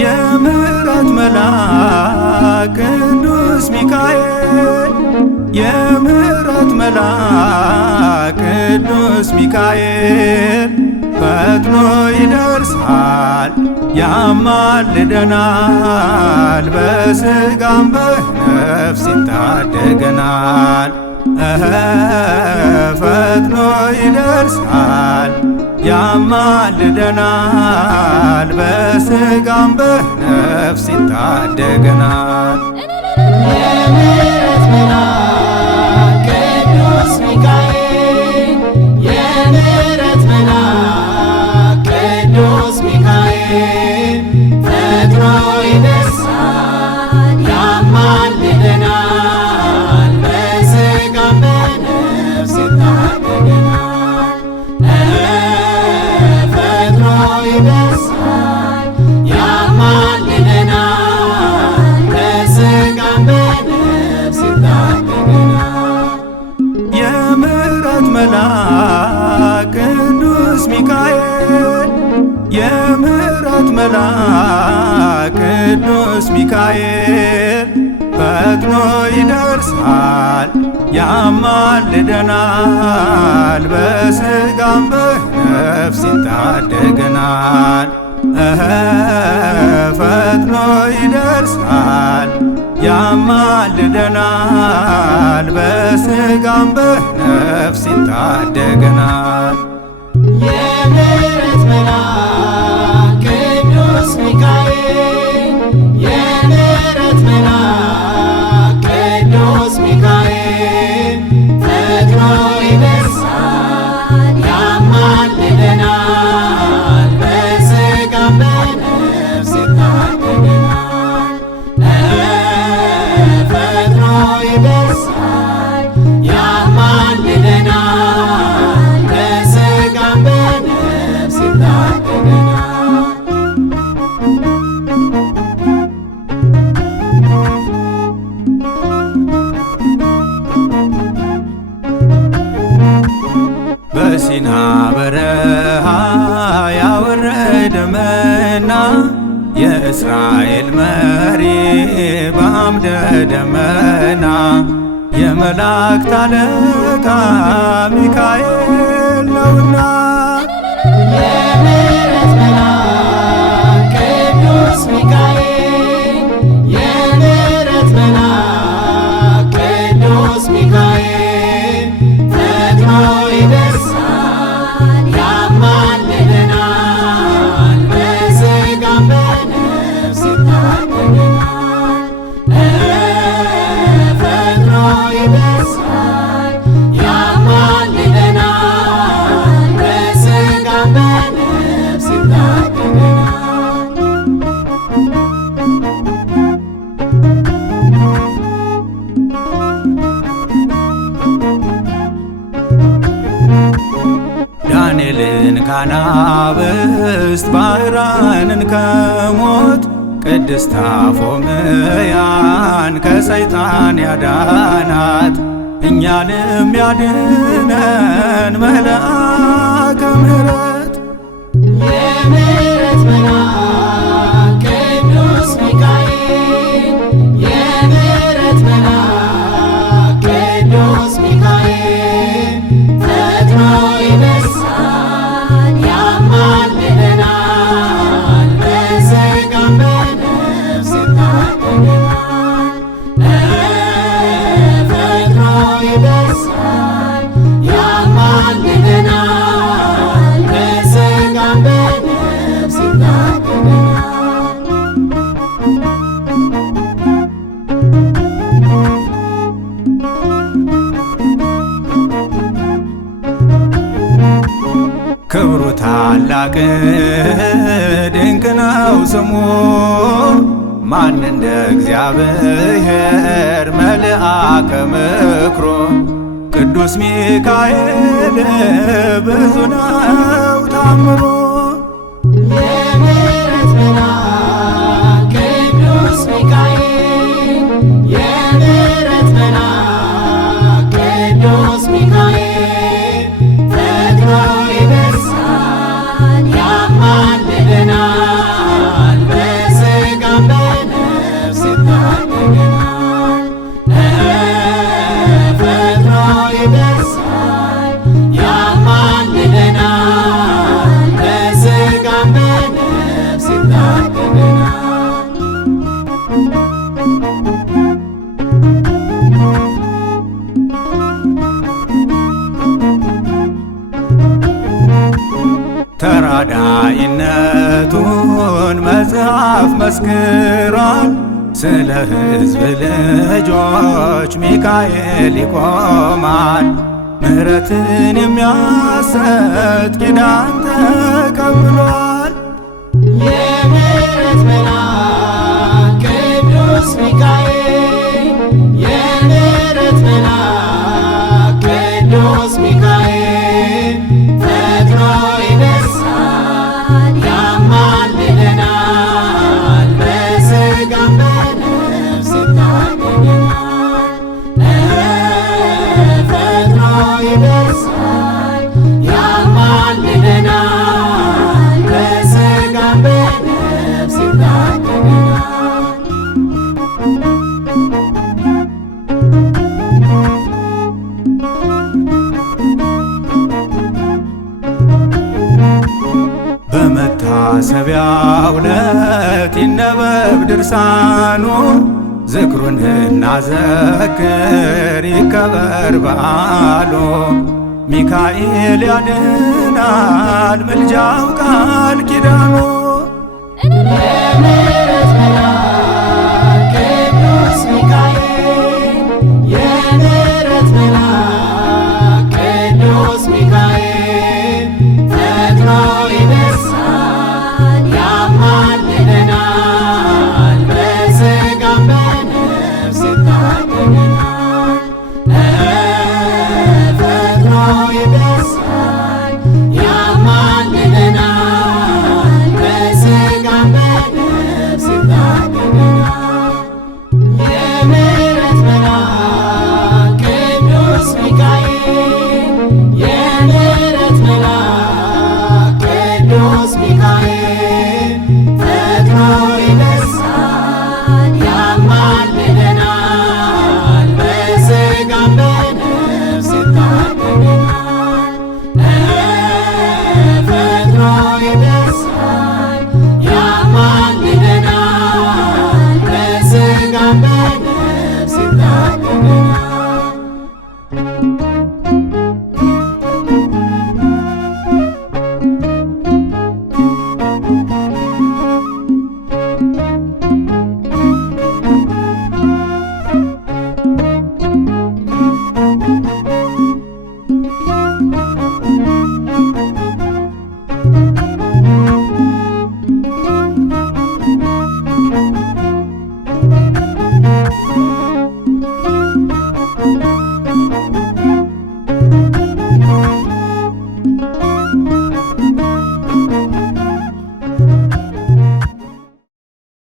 የምሕረት መልአክ ቅዱስ ሚካኤል የምሕረት መልአክ ቅዱስ ሚካኤል ፈጥኖ ይደርሳል ያማልደናል በሥጋም በነፍስ ይታደገናል። ፈጥኖ ይደርሳል ያማልደናል በሥጋም በነፍስ ይታደገናል። የምሕረት መልአክ ቅዱስ ሚካኤል የምሕረት መልአክ ቅዱስ ሚካኤል ፈጥኖ ይደርሳል ያማልደናል በሥጋም በነፍስ ይታደገናል። ፈጥኖ ይደርሳል ያማልደናል በሥጋም በነፍስ ይታደገናል። የምሕረት መልአክ ቅዱስ ሚካኤል የምሕረት መልአክ ቅዱስ ሚካኤል ፈጥኖ ይደርሳል ያማልደናል በሥጋም በነፍስ ይታደገናል። ፈጥኖ ይደርሳል ያማልደናል በሥጋም በነፍስ ይታደገናል። የምሕረት መልአክ ቅዱስ ሚካኤል የምሕረት መልአክ ቅዱስ ሚካኤል ፈጥኖ ይደርሳል ያማልደናል በሥጋም በነፍስ ይታደገናል። ፈጥኖ ይደርሳል ያማልደናል በሥጋም በነፍስ ይታደገናል። በሲና በረሃ ያወረደ መና የእስራኤል መሪ በአምደ ደመና የመላእክት አለቃ ሚካኤል ነውና። የምሕረት መልአክ ቅዱስ ሚካኤል የምሕረት መልአክ ቅዱስ ሚካኤል ፈጥኖ ይደርሳል ያማልደናል በሥጋም በነፍስ ይታደገናል። ፈጥኖ ይደርሳል ያማልደናል በሥጋም በነፍስ ይታደገናል። ዳንኤልን ካናብስት ባህራንን ከሞት ቅድስት አፎምያን ከሰይጣን ያዳናት እኛንም ያድነን መልአከ ምሕረት። የምሕረት መልአክ ቅዱስ ሚካኤል የምሕረት መልአክ ቅዱስ ሚካኤል ፈጥኖ ይደርሳል ያማልደናል በሥጋም በነፍስ ይታደገናል። ፈጥኖ ይደርሳል ያማልደናል በሥጋም በነፍስ ይታደገናል። ታላቅ ድንቅ ነው ስሙ። ማን እንደ እግዚአብሔር መልአከ ምክሩ። ቅዱስ ሚካኤል ብዙ ነው ታምሩ። የምሕረት መልአክ ቅዱስ ሚካኤል የምሕረት መልአክ ቅዱስ ሚካኤል ፈጥኖ ይደርሳል ያማልደናል በሥጋም በነፍስ ይታደገናል። ፈጥኖ ይደርሳል ያማልደናል በሥጋም በነፍስ ይታደገናል። ተራዳኢነቱን መጽሐፍ መስክሯል። ስለ ሕዝብ ልጆች ሚካኤል ይቆማል። ምሕረትን የሚያሰጥ ኪዳን ተቀብሏል። የምሕረት መልአክ ቅዱስ ሚካኤል የምሕረት መልአክ ቅዱስ ሚካኤል ፈጥኖ ይደርሳል ያማልደናል በሥጋም በነፍስ ይታደገናል። ፈጥኖ ይደርሳል ያማልደናል በሥጋም በነፍስ ይታደገናል። በመታሰቢያው ዕለት ይነበብ ድርሳኑ። ዝክሩን እናዘክር ይከበር በዓሉ። ሚካኤል ያድናል ምልጃው ቃል ኪዳኑ። የምሕረት መልአክ ቅዱስ ሚካኤል